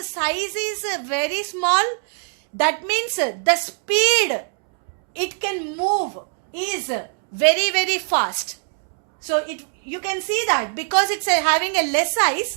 its size is very small, that means the speed it can move is very, very fast. So you can see that because it's having a less size,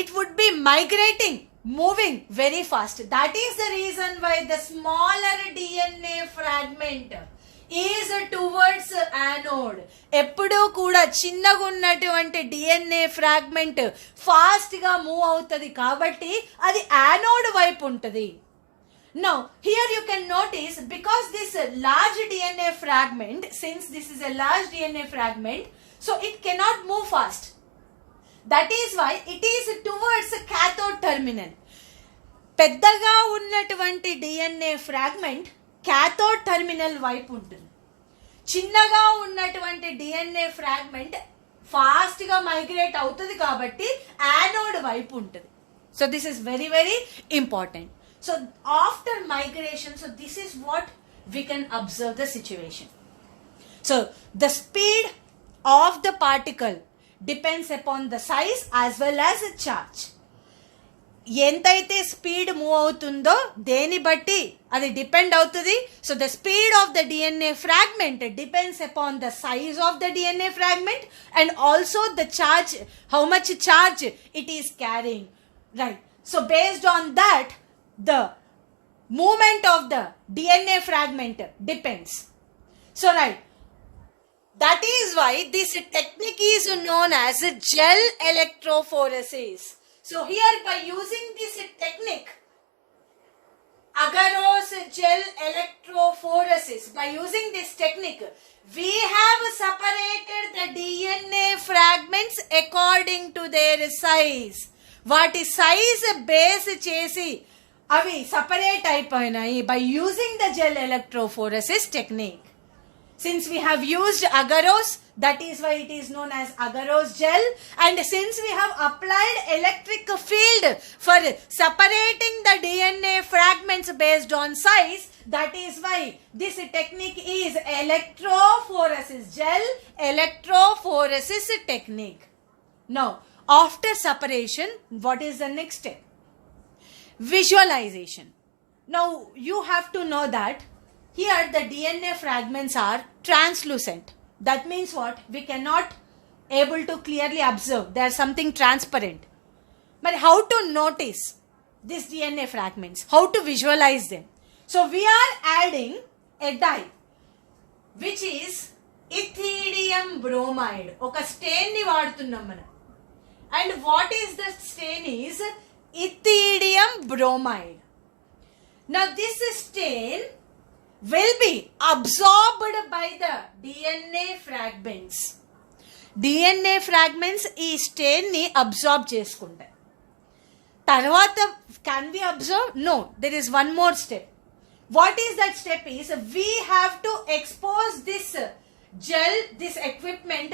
it would be migrating, moving very fast. That is the reason why the smaller DNA fragment is towards anode. ఎప్పుడూ కూడా చిన్నగా ఉన్నటువంటి DNA fragment ఫాస్ట్గా move అవుతుంది కాబట్టి అది anode వైపు ఉంటుంది. Now, here you can notice, because this large DNA fragment, since this is a large DNA fragment, so it cannot move fast. That is why it is towards cathode terminal. పెద్దగా ఉన్నటువంటి DNA fragment cathode terminal వైపు ఉంటుంది. చిన్నగా ఉన్నటువంటి DNA fragment ఫాస్ట్గా migrate అవుతుంది కాబట్టి anode వైపు ఉంటుంది. So this is very, very important. So after migration, so this is what we can observe the situation. So the speed of the particle depends upon the size as well as the charge. ఎంతైతే speed move అవుతుందో దేని బట్టి అది depend అవుతుంది. So the speed of the DNA fragment depends upon the size of the DNA fragment and also the charge, how much charge it is carrying, right? So based on that the movement of the DNA fragment depends. So right, that is why this technique is known as gel electrophoresis. So here, by using this technique, agarose gel electrophoresis, by using this technique, we have separated the DNA fragments according to their size. వాటి size base చేసి అవి separate అయిపోయినాయి by using the gel electrophoresis technique. Since we have used agarose, that is why it is known as agarose gel, and since we have applied electric field for separating the DNA fragments based on size, that is why this technique is electrophoresis, gel electrophoresis technique. Now, after separation, what is the next step? Visualization. Now you have to know that here the DNA fragments are translucent. That means what? We cannot able to clearly observe. There is something transparent. But how to notice these DNA fragments? How to visualize them? So we are adding a dye which is ethidium bromide. Oka stain ni vadutunnam mana. And what is the stain is ethidium bromide. Now this stain will be absorbed by the DNA fragments. DNA fragments ఈ stain ని absorb చేసుకుంటాయి. తర్వాత can we observe? No, there is one more step. What is that step is, we have to expose this gel, this equipment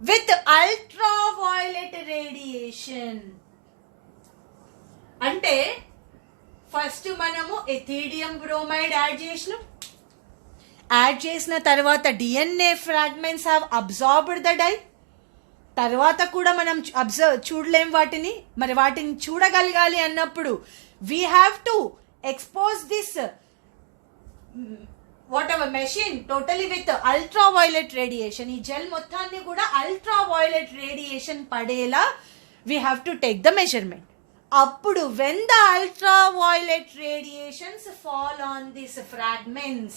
with ultraviolet radiation. అంటే first మనము ethidium bromide add చేసిన తర్వాత DNA fragments have absorbed the dye. తర్వాత కూడా మనం చూడలేం వాటిని, మరి వాటిని చూడగలగాలి అన్నప్పుడు we have to expose this whatever machine totally with ultraviolet radiation. ఈ జెల్ మొత్తాన్ని కూడా అల్ట్రావైలెట్ రేడియేషన్ పడేలా we have to take the measurement. అప్పుడు when the ultraviolet radiations fall on these fragments,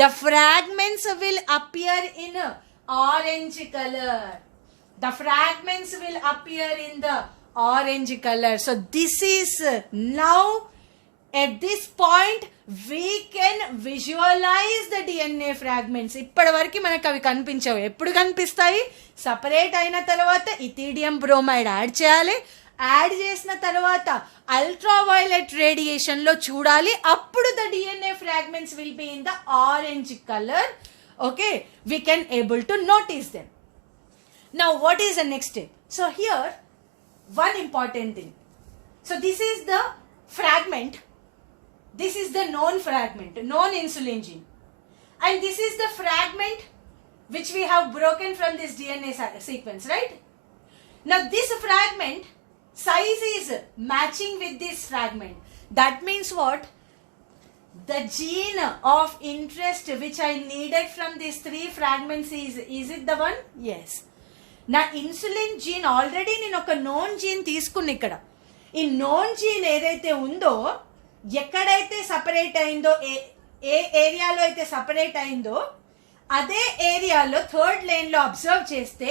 the fragments will appear in orange color. The fragments will appear in the orange color. So this is now at this point we can visualize the DNA fragments. ఇప్పటి వరకు మనకు అవి కనిపించవు. ఎప్పుడు కనిపిస్తాయి? Separate అయిన తర్వాత ఇథిడియం bromide add చేయాలి. యాడ్ చేసిన తర్వాత అల్ట్రావైలెట్ రేడియేషన్ లో చూడాలి. అప్పుడు the DNA fragments will be in the orange colour. Okay, we can able to notice them. Now what is the next step? So here one important thing. So this is the fragment. This is the known fragment, known insulin gene. And this is the fragment which we have broken from this DNA sequence, right? Now this fragment size is matching with this fragment. That means what? The gene of interest which I needed from these 3 fragments is it the one? Yes. నా insulin gene already నేను ఒక known gene తీసుకున్నా ఇక్కడ. ఈ known gene ఏదైతే ఉందో, ఎక్కడైతే separate అయిందో, ఏ ఏరియాలో అయితే సపరేట్ అయిందో అదే ఏరియాలో 3rd లైన్లో అబ్జర్వ్ చేస్తే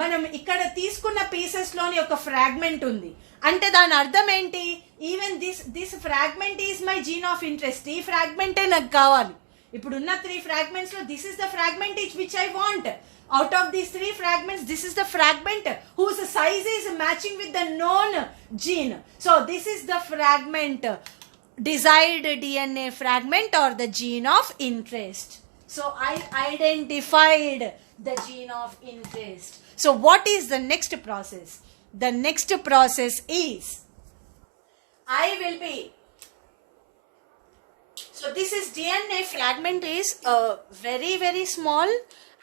మనం ఇక్కడ తీసుకున్న పీసెస్లోని ఒక ఫ్రాగ్మెంట్ ఉంది. అంటే దాని అర్థం ఏంటి? Even this fragment is my gene of interest. ఈ ఫ్రాగ్మెంటే నాకు కావాలి. ఇప్పుడున్న 3 ఫ్రాగ్మెంట్స్లో this is the fragment which I want. Out of these 3 fragments, this is the fragment whose size is matching with the known gene. So this is the fragment, desired DNA fragment or the gene of interest. So I identified the gene of interest. So what is the next process? The next process is, I will be, so this is DNA fragment is very, very small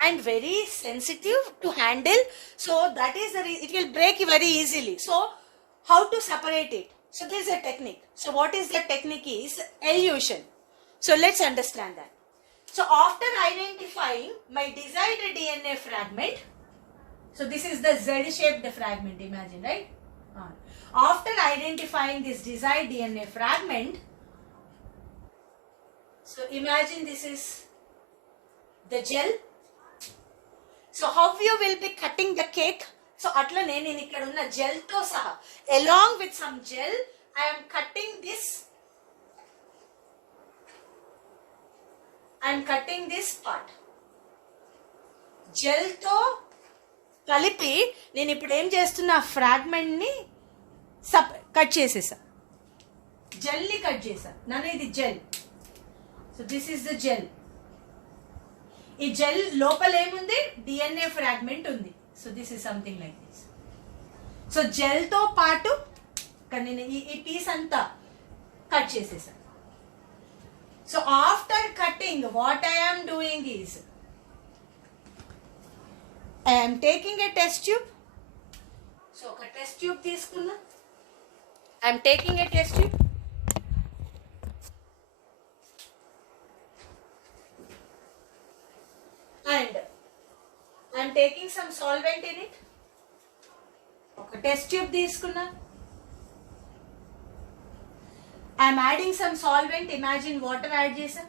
and very sensitive to handle. So that is the it will break very easily. So how to separate it? So there is a technique. So what is the technique is elution. So let's understand that. So after identifying my desired DNA fragment, so this is the Z-shaped fragment, imagine, right? After identifying this desired DNA fragment, so imagine this is the gel. So how you will be cutting the cake? So atla nenu ikkada unna gel to saha, along with some gel, I am cutting this. I am cutting this part. Gel to కలిపి నేను ఇప్పుడు ఏం చేస్తున్నా, fragment ని cut చేసేసా, gel ని cut చేసా. నన్ను ఇది gel. So this is the gel. ఈ జెల్ లోపల ఏముంది? డిఎన్ఏ ఫ్రాగ్మెంట్ ఉంది. So this is something like this. So gel తో పాటు నేను ఈ పీస్ అంతా కట్ చేసేసా. So after cutting what I am doing is, I am taking a test tube. So ఒక టెస్ట్ ట్యూబ్ తీసుకున్నా, I am taking a test tube and I am taking some solvent in it. ఒక test tube తీసుకున్నా, I am adding some solvent. Imagine water add చేసా.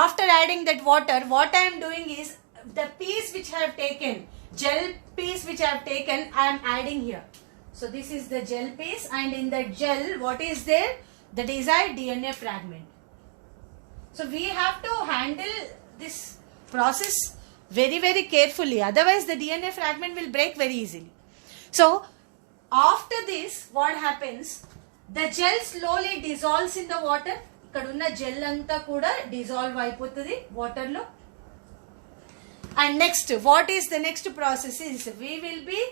After adding that water, what I am doing is the piece which I have taken, gel piece which I have taken, I am adding here. So this is the gel piece, and in the gel what is there? The desired DNA fragment. So we have to handle this process very, very carefully. Otherwise the DNA fragment will break very easily. So after this what happens? The gel slowly dissolves in the water. ikkada unna gel anta kuda dissolve అయిపోతది water lo. And next, what is the next process is, we will be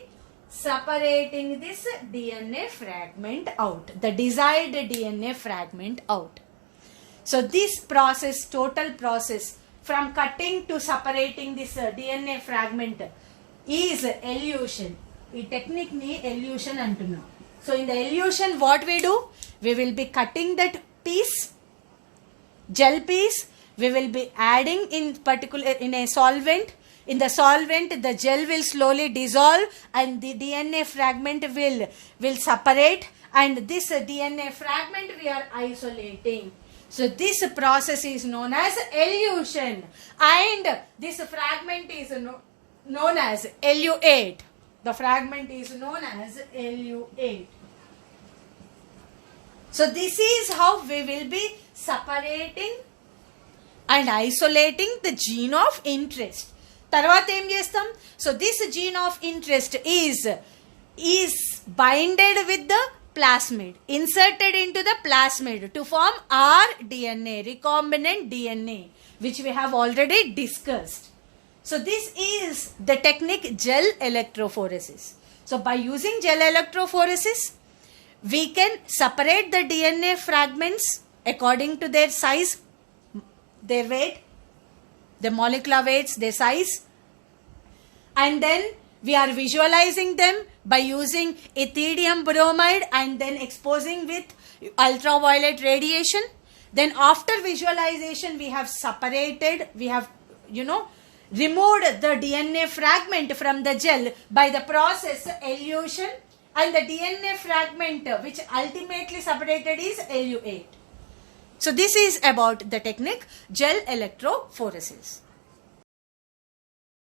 separating this DNA fragment out, the desired DNA fragment out. So this process, total process from cutting to separating this DNA fragment is elution. ఈ technique ని elution అంటున్నాం. So in the elution what we do, we will be cutting that piece, gel piece, we will be adding in particular in a solvent. In the solvent the gel will slowly dissolve and the DNA fragment will separate, and this DNA fragment we are isolating. So this process is known as elution, and this fragment is known as LU8. The fragment is known as LU8. So this is how we will be separating and isolating the gene of interest. తర్వాత ఏం చేస్తాం? So this gene of interest is binded with the plasmid, inserted into the plasmid to form rDNA, recombinant DNA, which we have already discussed. So this is the technique gel electrophoresis. So by using gel electrophoresis, we can separate the DNA fragments according to their size, their weight, the molecular weights, their size, and then We are visualizing them by using ethidium bromide and then exposing with ultraviolet radiation. Then after visualization, we have separated, we have, removed the DNA fragment from the gel by the process elution, and the DNA fragment which ultimately separated is LU8. So this is about the technique gel electrophoresis.